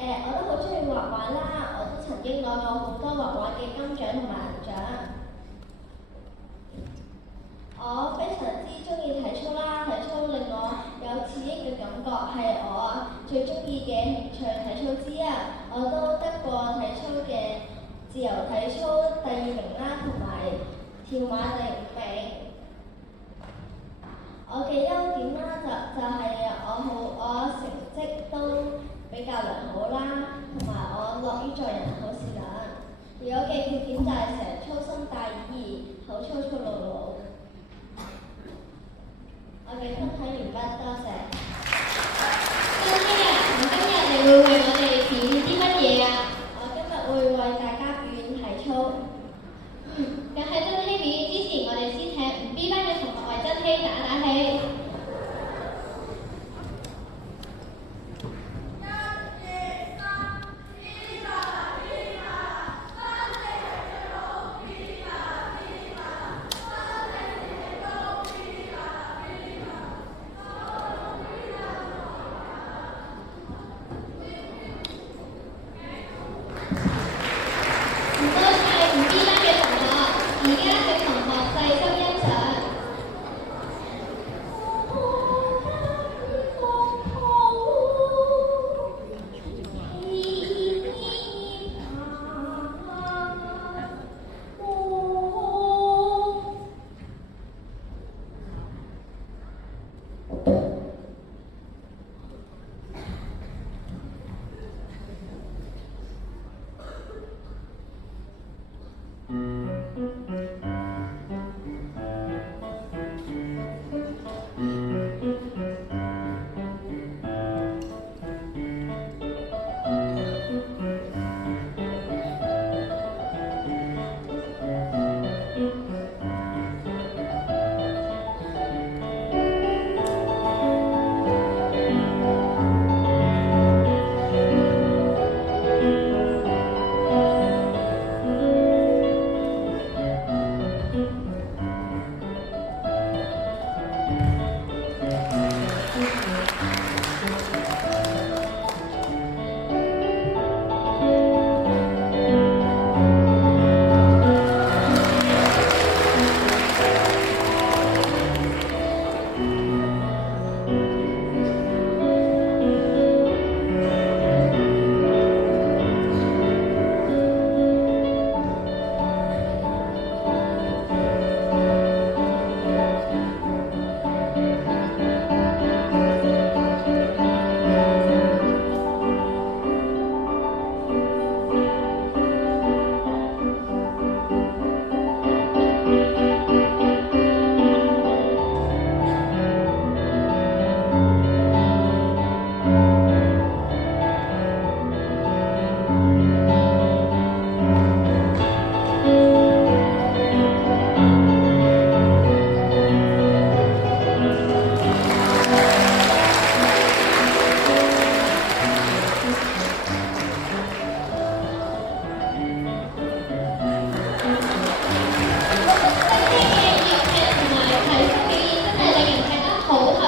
我都好中意畫畫啦，我都曾經攞過好多畫畫嘅金獎同埋銀獎。我非常之中意體操啦，體操令我有刺激嘅感覺，係我最中意嘅興趣體操之一。我都得過體操嘅自由體操第2名啦，同埋跳馬第5名。我嘅優點啦就係我成績都比較良好啦，同埋我樂於助人，好善良。而我嘅缺點就係成日粗心大意，好粗粗魯魯。我嘅分享完畢，多謝。